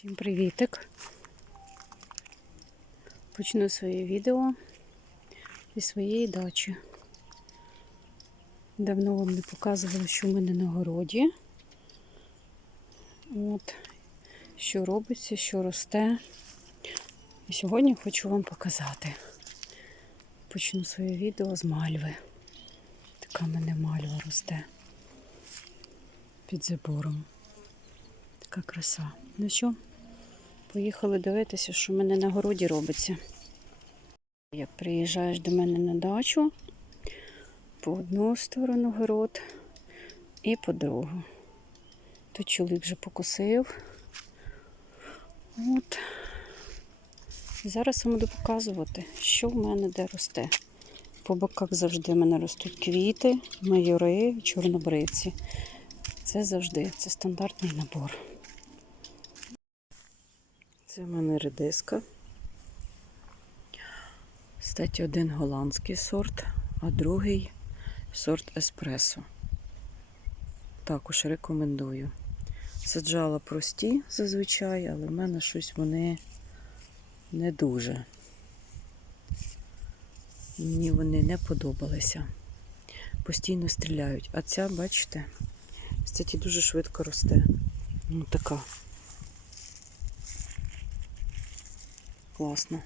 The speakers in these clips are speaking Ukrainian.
Всім привітик! Почну своє відео зі своєї дачі. Давно вам не показувала, що в мене на городі. От, що робиться, що росте. І сьогодні хочу вам показати. Почну своє відео з мальви. Така в мене мальва росте під забором. Така краса. Ну що, поїхали дивитися, що в мене на городі робиться. Як приїжджаєш до мене на дачу, по одну сторону город і по другу. Тут чоловік вже покосив. От. Зараз вам буду показувати, що в мене де росте. По боках завжди в мене ростуть квіти, майори, чорнобривці. Це завжди, це стандартний набор. Це в мене редиска. Кстати, один голландський сорт, а другий сорт еспресо. Також рекомендую. Саджала прості зазвичай, але в мене щось вони не дуже. Мені вони не подобалися. Постійно стріляють. А ця, бачите, кстати, дуже швидко росте. Ну, така. Класно.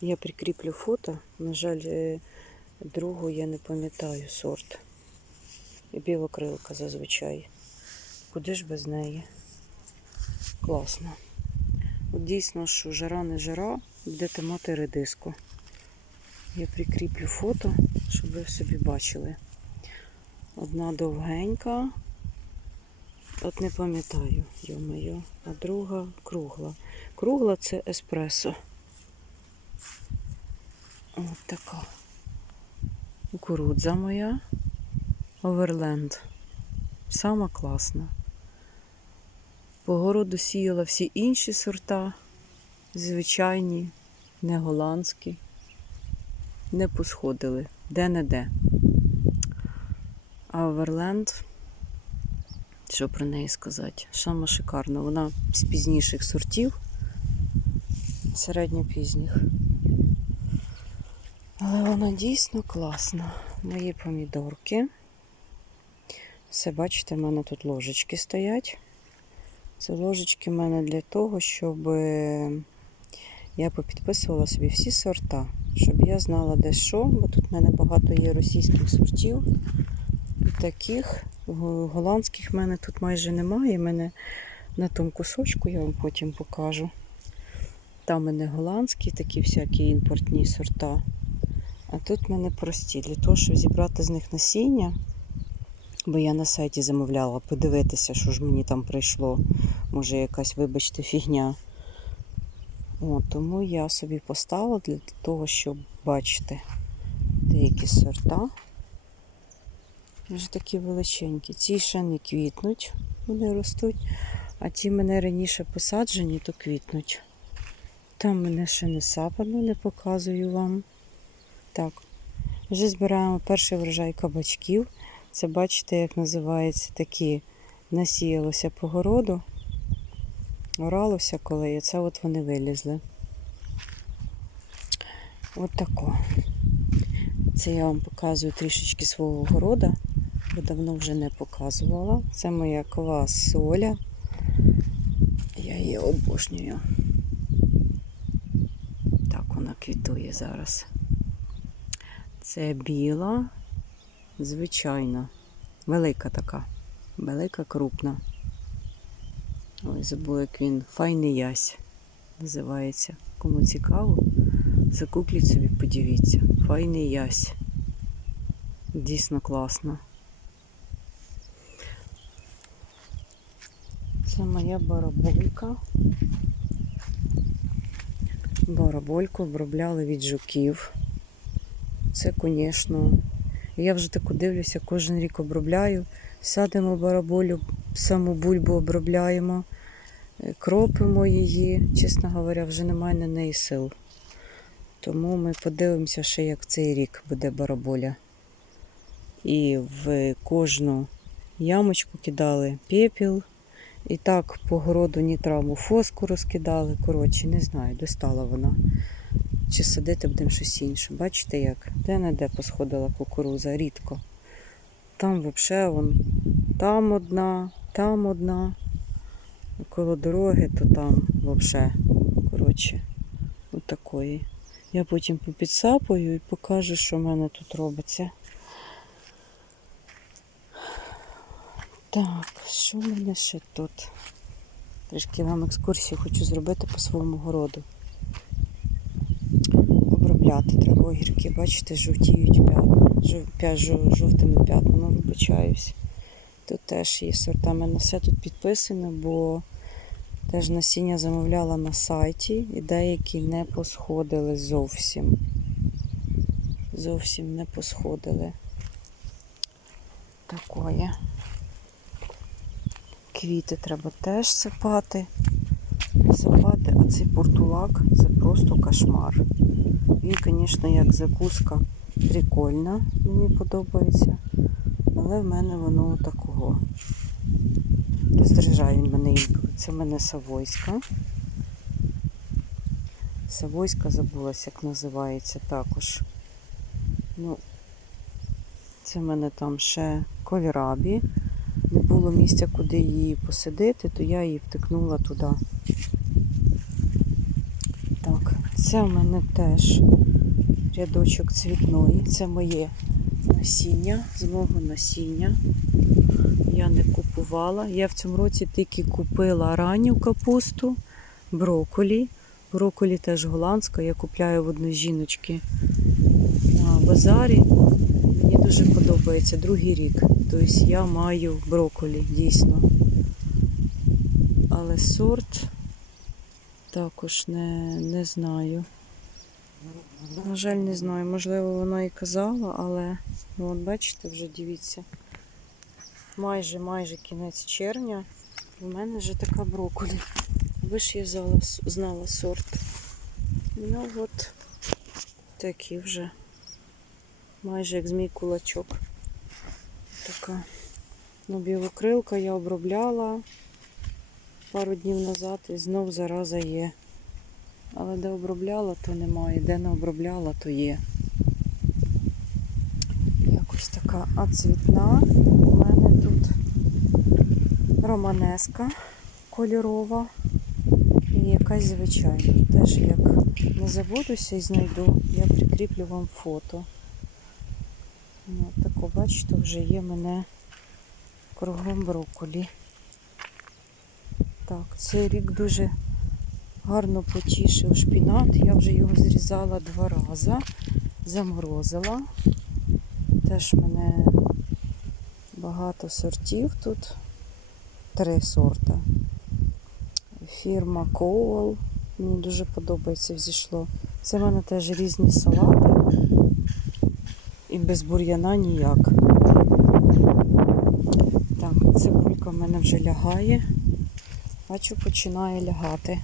Я прикріплю фото. На жаль, е, другу я не пам'ятаю сорт. Білокрилка зазвичай. Куди ж без неї? Класно. От дійсно, що жара не жара, будете мати редиску. Я прикріплю фото, щоб ви собі бачили. Одна довгенька, от не пам'ятаю, йо-моє, а друга кругла. Кругла це еспресо. От така. Кукурудза моя. Оверленд. Сама класна. По городу сіяла всі інші сорта, звичайні, не голландські, не посходили, де-не-де. А Оверленд, що про неї сказати? Сама шикарна. Вона з пізніших сортів, середньопізніх. Але вона дійсно класна. Мої помідорки. Все, бачите, в мене тут ложечки стоять. Це ложечки в мене для того, щоб я попідписувала собі всі сорта, щоб я знала, де що, бо тут в мене багато є російських сортів. І таких голландських в мене тут майже немає. Мене на тому кусочку я вам потім покажу. Там мене голландські, такі всякі імпортні сорта. А тут в мене прості, для того, щоб зібрати з них насіння. Бо я на сайті замовляла подивитися, що ж мені там прийшло. Може, якась, вибачте, фігня. О, тому я собі поставила для того, щоб бачити деякі сорта. Вже такі величенькі. Ці ще не квітнуть, вони ростуть, а ті мене раніше посаджені, то квітнуть. Там мене ще не сапано, не показую вам. Так, вже збираємо перший врожай кабачків. Це бачите, як називається такі насіялося по городу, оралося коли, і це от вони вилізли. От тако. Це я вам показую трішечки свого города, бо давно вже не показувала. Це моя квас соля. Я її обожнюю. Так вона квітує зараз. Це біла, звичайна, велика така, велика, крупна. Ой, забула, як він файний ясь називається. Кому цікаво, закупліть собі, подивіться. Файний ясь. Дійсно класно. Це моя бараболька. Барабольку обробляли від жуків. Це, звісно, я вже таку дивлюся, кожен рік обробляю. Садимо бараболю, саму бульбу обробляємо, е, кропимо її. Чесно говоря, вже немає на неї сил. Тому ми подивимося, ще як цей рік буде бараболя. І в кожну ямочку кидали пепіл, І так по городу ні травму фоску розкидали. Коротше, не знаю, достала вона. Чи садити будемо щось інше. Бачите як? Де-не-де посходила кукуруза, рідко. Там взагалі вон, там одна, там одна. Коло дороги, то там взагалі. Коротше, от такої. Я потім попідсапаю і покажу, що в мене тут робиться. Так, що в мене ще тут? Трішки вам екскурсію хочу зробити по своєму городу. Обробляти треба огірки, бачите, жовтіють п'ятна. Жов, п'я- жовтими п'ятнами вибачаюсь. Тут теж є сорта. Мене все тут підписано, бо теж насіння замовляла на сайті і деякі не посходили зовсім. Зовсім не посходили. Такое. Квіти треба теж сипати. Сипати, а цей портулак це просто кошмар. Він, звісно, як закуска прикольна, мені подобається. Але в мене воно такого. Роздражає він мене інколи. Це в мене Савойська. Савойська забулася, як називається також. Ну, це в мене там ще кольрабі. Було місця, куди її посадити, то я її втикнула туди. Так, це в мене теж рядочок цвітної. Це моє насіння, з мого насіння. Я не купувала. Я в цьому році тільки купила ранню капусту, броколі. Броколі теж голландська, я купляю в одної жіночки на базарі. Мені дуже подобається другий рік. Тобто я маю броколі, дійсно. Але сорт також не, не знаю. На жаль, не знаю. Можливо, вона і казала, але ну, от бачите, вже дивіться. Майже майже кінець червня. У мене вже така броколі. Ви ж я знала, знала сорт. Ну от такі вже. Майже як змій кулачок. Така. Ну, білокрилка я обробляла пару днів назад і знов зараза є. Але де обробляла, то немає. Де не обробляла, то є. Якось така ацвітна. У мене тут романеска кольорова і якась звичайна. Теж як не забудуся і знайду, я прикріплю вам фото. Ну, тако, бачите, вже є мене кругом брокколі. Так, цей рік дуже гарно потішив шпінат. Я вже його зрізала два рази, заморозила. Теж мене багато сортів тут. Три сорта. Фірма Коул. Мені дуже подобається взійшло. Це в мене теж різні салати. Без бур'яна ніяк. Так, цибулька в мене вже лягає. Бачу, починає лягати.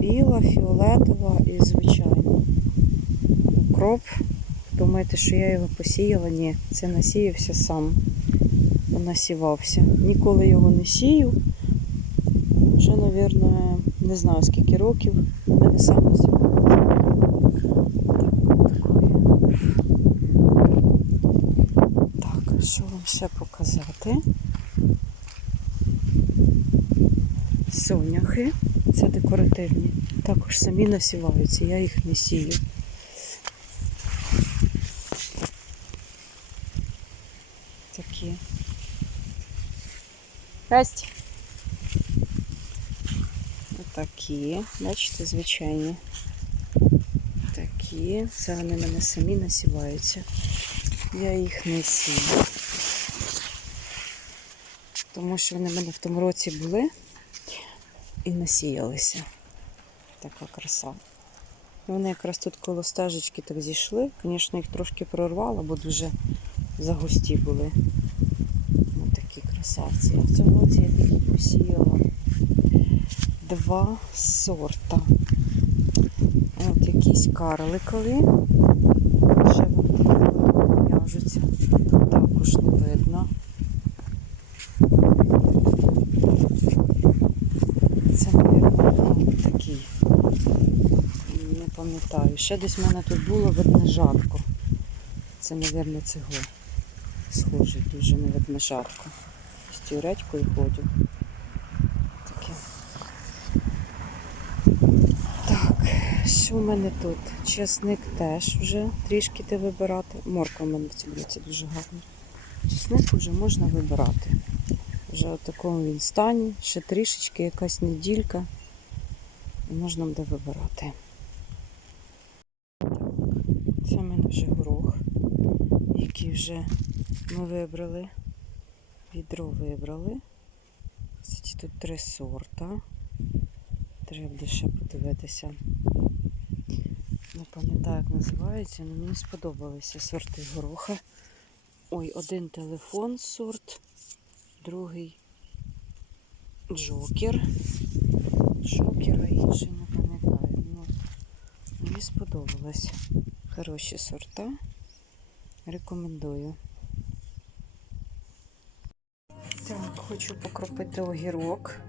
Біла, фіолетова і звичайна. Укроп. Думаєте, що я його посіяла? Ні, це насіявся сам. Насівався. Ніколи його не сію. Вже, мабуть, не знаю скільки років. в мене сам насівався. Так, що вам ще показати? Соняхи. Це декоративні. Також самі насіваються, я їх не сію. Такі. Растя. Отакі. Бачите, звичайні. Такі. Це вони мене самі насіваються. Я їх не сію. Тому що вони в мене в тому році були і насіялися. Така краса. Вони якраз тут коло стежечки так зійшли. Звісно, їх трошки прорвало, бо дуже загусті були. Ось такі красавці. А в цьому році я тільки посіяла два сорта. От якісь карликові. Ще вони також не видно. Пам'ятаю. Ще десь в мене тут було ведмежатко. Це, мабуть, цього. Схоже дуже на ведмежатко. З тюречкою ходжу. Таке. Так, що в мене тут? Чесник теж вже трішки ти вибирати. Морква в мене в цибулиці дуже гарна. Чесник вже можна вибирати. Вже в такому він стані, ще трішечки якась неділька. І можна буде вибирати. Це в мене вже горох, який вже ми вибрали. Відро вибрали. Тут три сорта. Треба буде ще подивитися. Не пам'ятаю, як називається, але мені сподобалися сорти гороха. Ой, один телефон сорт, другий Джокер. Джокер, а інший не пам'ятаю. Ну, мені сподобалось. Хороші сорта. Рекомендую. Так, хочу покропити огірок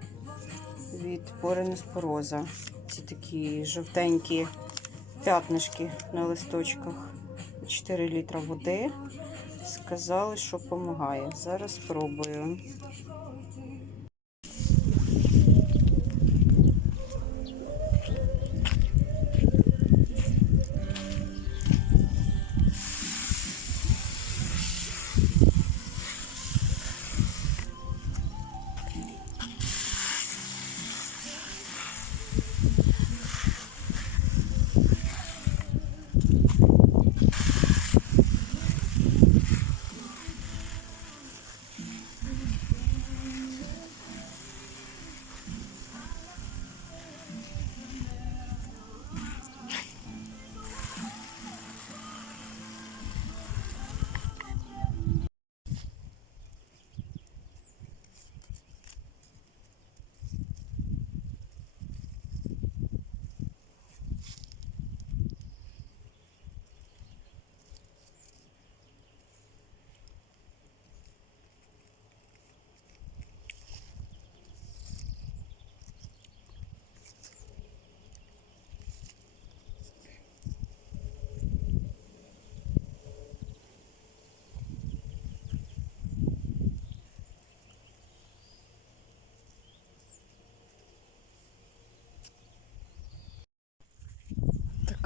від пориноспороза. Ці такі жовтенькі п'ятнишки на листочках. 4 літра води. Сказали, що допомагає. Зараз спробую.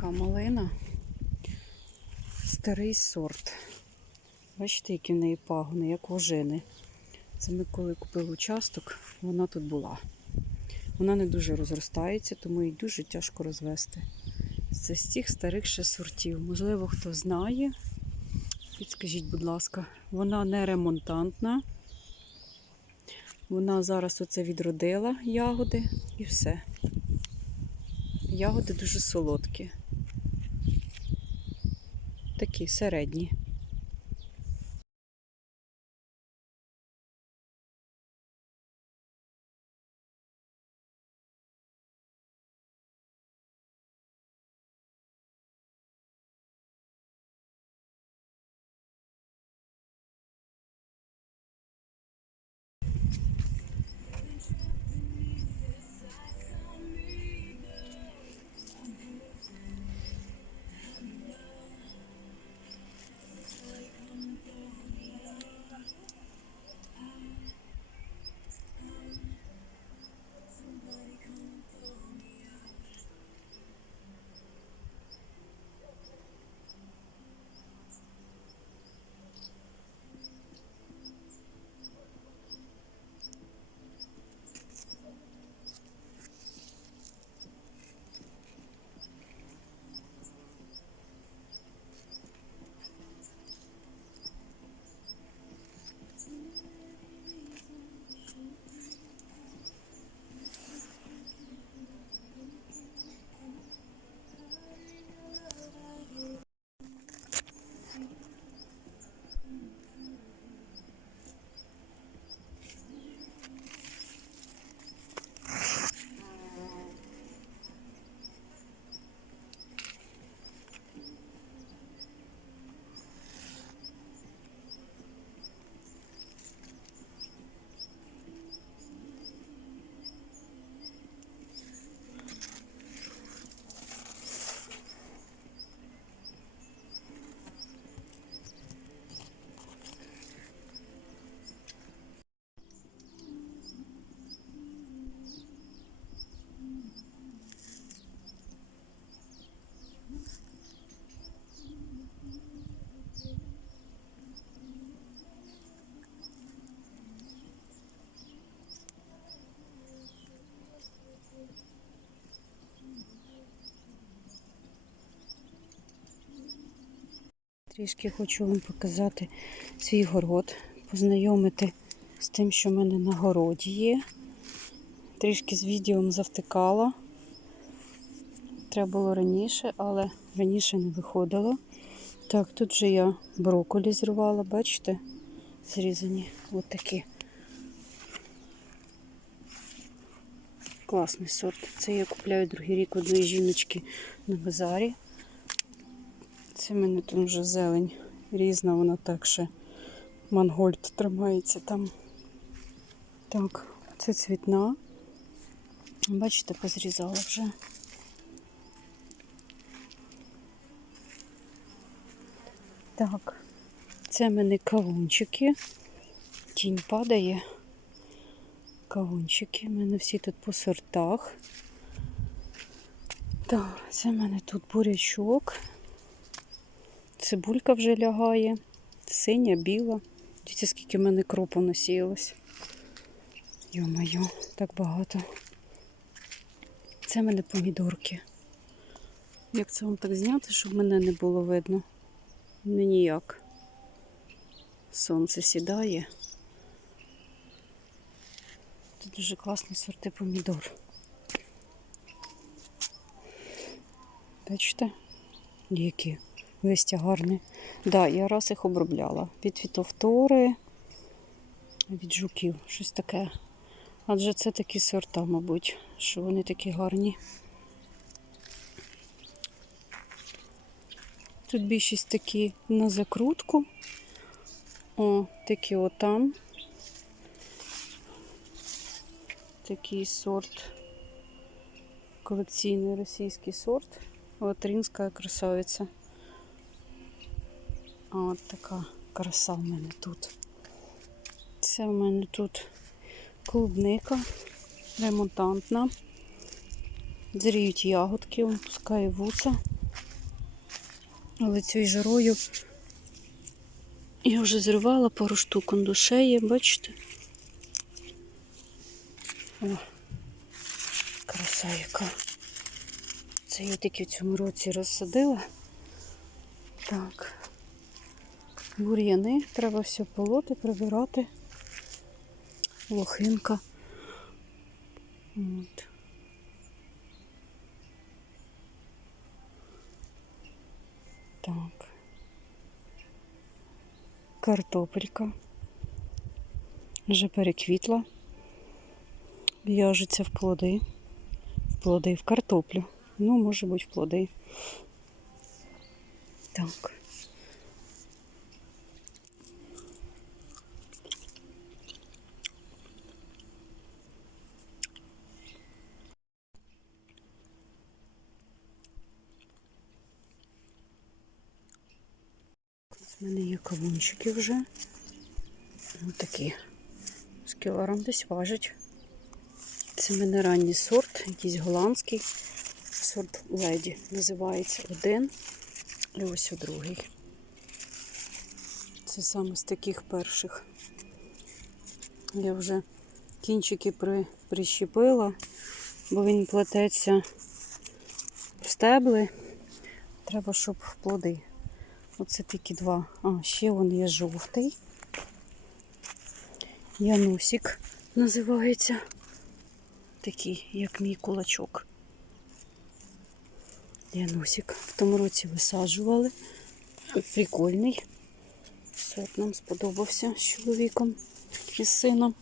Така малина. Старий сорт. Бачите, які в неї пагони, як ожини. Це ми коли купили участок, вона тут була. Вона не дуже розростається, тому їй дуже тяжко розвести. Це з тих старих ще сортів. Можливо, хто знає. Підскажіть, будь ласка, вона не ремонтантна. Вона зараз оце відродила ягоди і все. Ягоди дуже солодкі. Такі середні. Трішки хочу вам показати свій город, познайомити з тим, що в мене на городі є. Трішки з відео завтикала. Треба було раніше, але раніше не виходило. Так, тут вже я брокколі зривала, бачите? Зрізані от такі. Класний сорт. Це я купляю другий рік одної жіночки на базарі. Це в мене тут вже зелень різна, вона так ще мангольд тримається там. Так, це цвітна. Бачите, позрізала вже. Так, це в мене кавунчики. Тінь падає. Кавунчики. У мене всі тут по сортах. Так, це в мене тут бурячок. Цибулька вже лягає. Синя, біла. Дивіться, скільки в мене кропу насіялось. Йо-моє, так багато. Це в мене помідорки. Як це вам так зняти, щоб мене не було видно? Ну ніяк. Сонце сідає. Тут дуже класні сорти помідор. Бачите? Які листя гарні. Да, я раз їх обробляла. Від фітофтори, від жуків, щось таке. Адже це такі сорта, мабуть, що вони такі гарні. Тут більшість такі на закрутку. О, такі отам. Такий сорт. Колекційний російський сорт. Латринська красавиця. А от така краса в мене тут. Це в мене тут клубника ремонтантна. Зріють ягодки, пускає вуса. Але цією жарою я вже зривала пару штук он душеє, бачите? О, краса яка. Це я тільки в цьому році розсадила. Так. Бур'яни, треба все полоти, прибирати. Лохинка. От. Так. Картопелька. Вже переквітла. В'яжеться в плоди. В плоди, в картоплю. Ну, може бути, в плоди. Так. У мене є кавунчики вже. Ось такі. З кілограм десь важать. Це в мене ранній сорт, якийсь голландський. Сорт леді називається один. І ось у другий. Це саме з таких перших. Я вже кінчики при, прищепила, бо він плететься в стебли. Треба, щоб плоди. Оце тільки два. А, ще вон є жовтий. Янусик називається. Такий, як мій кулачок. Янусик. В тому році висаджували. Прикольний. Сорт нам сподобався з чоловіком і сином.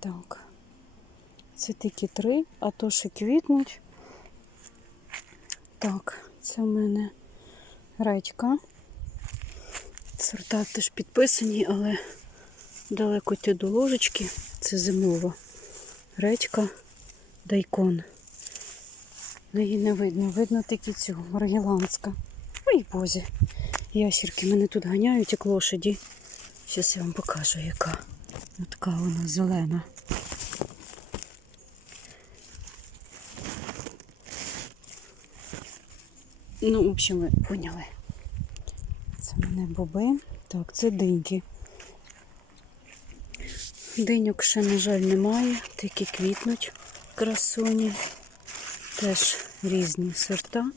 Так. Це тільки три, а то ще квітнуть. Так, це в мене редька. Сорта теж підписані, але далеко йти до ложечки. Це зимова редька, дайкон. Ну, її не видно, видно тільки цю маргеланська. Ой, бозі. Ящерки мене тут ганяють, як лошаді. Зараз я вам покажу, яка. Така вона зелена. Ну, в общем, ви поняли. Це в мене боби. Так, це диньки. Диньок ще, на жаль, немає, тільки квітнуть красуні. Теж різні сорта.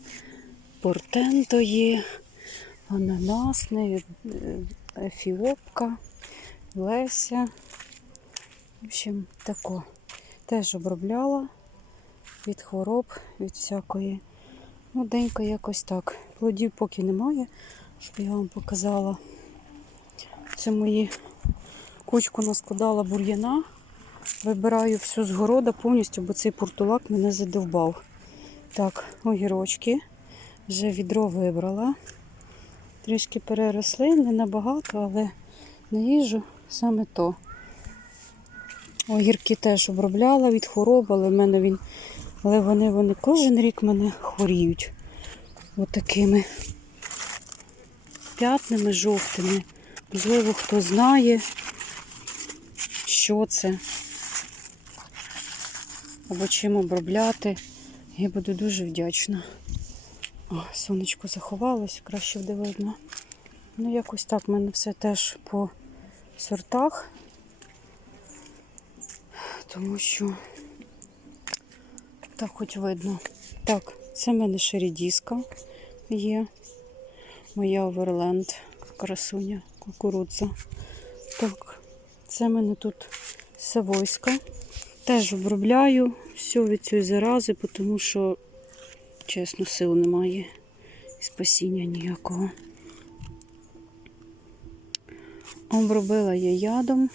Портенто є, ананасний, ефіопка, Леся. В общем, тако. Теж обробляла від хвороб, від всякої. Ну, якось так. Плодів поки немає, щоб я вам показала. Це мої кучку наскладала бур'яна. Вибираю всю з города повністю, бо цей портулак мене задовбав. Так, огірочки. Вже відро вибрала. Трішки переросли, не набагато, але на їжу саме то. Огірки теж обробляла від хвороб, але в мене він. Але вони, вони кожен рік мене хворіють. Отакими п'ятнами жовтими. Можливо, хто знає, що це. Або чим обробляти. Я буду дуже вдячна. О, сонечко заховалось, краще буде видно. Ну, якось так в мене все теж по сортах. Тому що так хоч видно. Так, це в мене ще рідіска є. Моя Оверленд, красуня, кукурудза. Так, це в мене тут савойська. Теж обробляю все від цієї зарази, тому що, чесно, сил немає і спасіння ніякого. Обробила я ядом.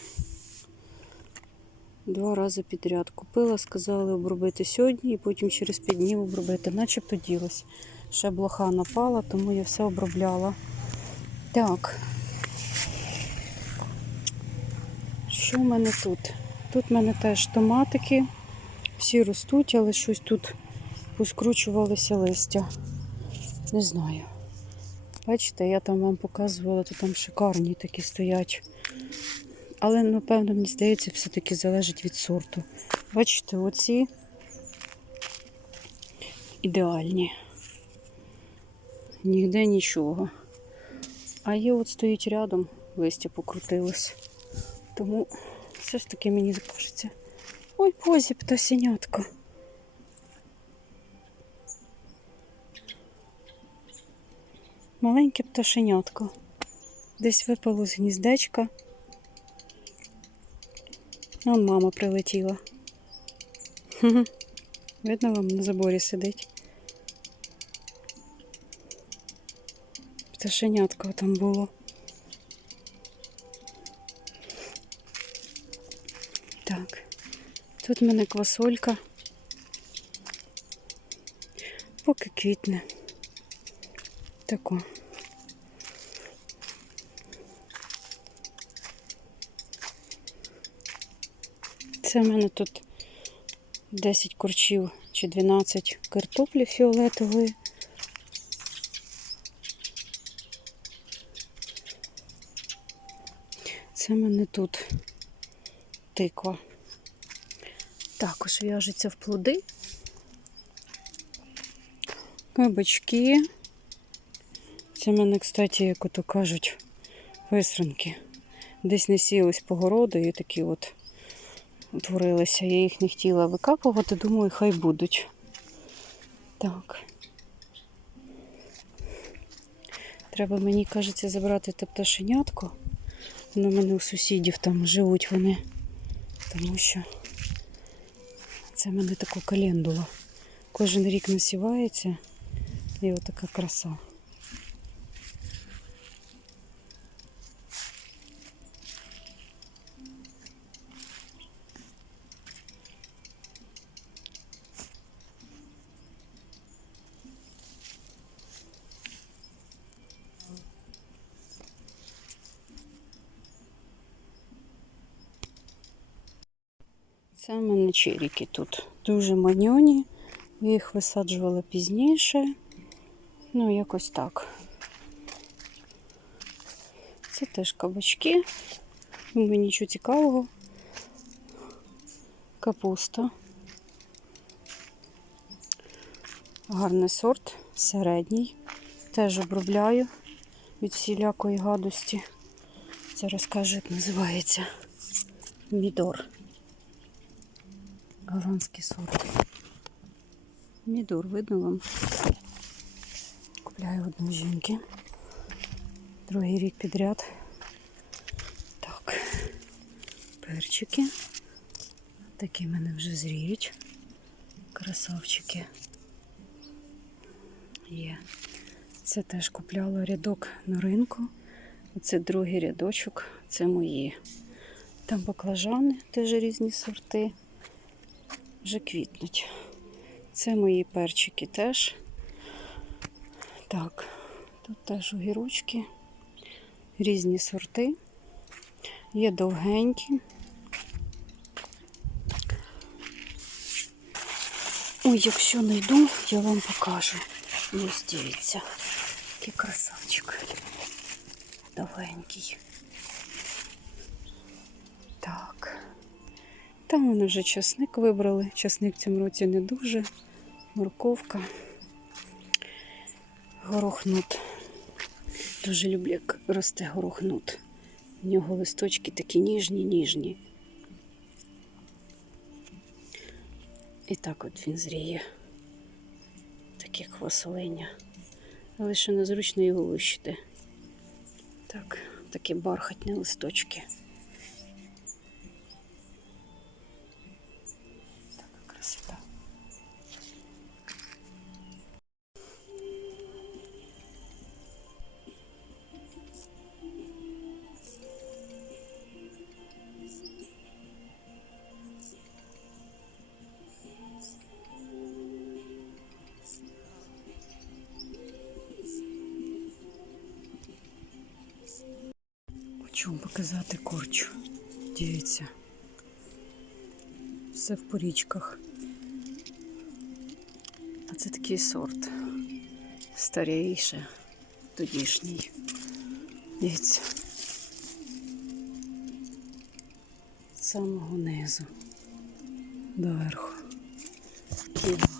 Два рази підряд купила, сказали обробити сьогодні і потім через 5 днів обробити. Начебто ділось. Ще блоха напала, тому я все обробляла. Так. Що в мене тут? Тут в мене теж томатики. Всі ростуть, але щось тут поскручувалося листя. Не знаю. Бачите, я там вам показувала, то там шикарні такі стоять. Але, напевно, мені здається, все-таки залежить від сорту. Бачите, оці ідеальні. Нігде нічого. А є от стоїть рядом, листя покрутилось. Тому все ж таки мені кажеться. Ой, позі птасенятка. Маленьке пташенятко. Десь випало з гніздечка. Вон мама прилетіла. Видно вам на заборі сидить. Пташенятко там було. Так, тут в мене квасолька. Поки квітне. Тако. Це в мене тут 10 курчів чи 12 картоплі фіолетової. Це в мене тут тиква. Також в'яжеться в плоди. Кабачки. Це в мене, кстати, як ото кажуть, висранки. Десь не сілись по городу і такі от утворилися. Я їх не хотіла викапувати, думаю, хай будуть. Так. Треба мені, кажеться, забрати те пташенятко. Воно в мене у сусідів там живуть вони. Тому що це в мене така календула. Кожен рік насівається і отака краса. Це в мене черіки тут. Дуже маньоні. Я їх висаджувала пізніше. Ну, якось так. Це теж кабачки. Думаю, нічого цікавого. Капуста. Гарний сорт, середній. Теж обробляю від всілякої гадості. Зараз кажу, як називається. Мідор. Голландський сорт. Мідор, видно вам? Купляю одну жінки. Другий рік підряд. Так. Перчики. Такі в мене вже зріють. Красавчики. Є. Це теж купляла рядок на ринку. Оце другий рядочок, це мої. Там баклажани, теж різні сорти. Вже квітнуть. Це мої перчики теж. Так, тут теж огірочки. Різні сорти. Є довгенькі. Ой, якщо знайду, я вам покажу. Ось дивіться. Який красавчик. Довгенький. Так. Там вони вже часник вибрали. Часник в цьому році не дуже. Морковка. Горохнут. Дуже люблю, як росте горохнут. У нього листочки такі ніжні, ніжні. І так от він зріє. Таке хвасоленя. Але ще незручно його вищити. Так, такі бархатні листочки. Все в порічках. А це такий сорт. Старіший, тодішній. Дивіться. З самого низу до верху. Кіно.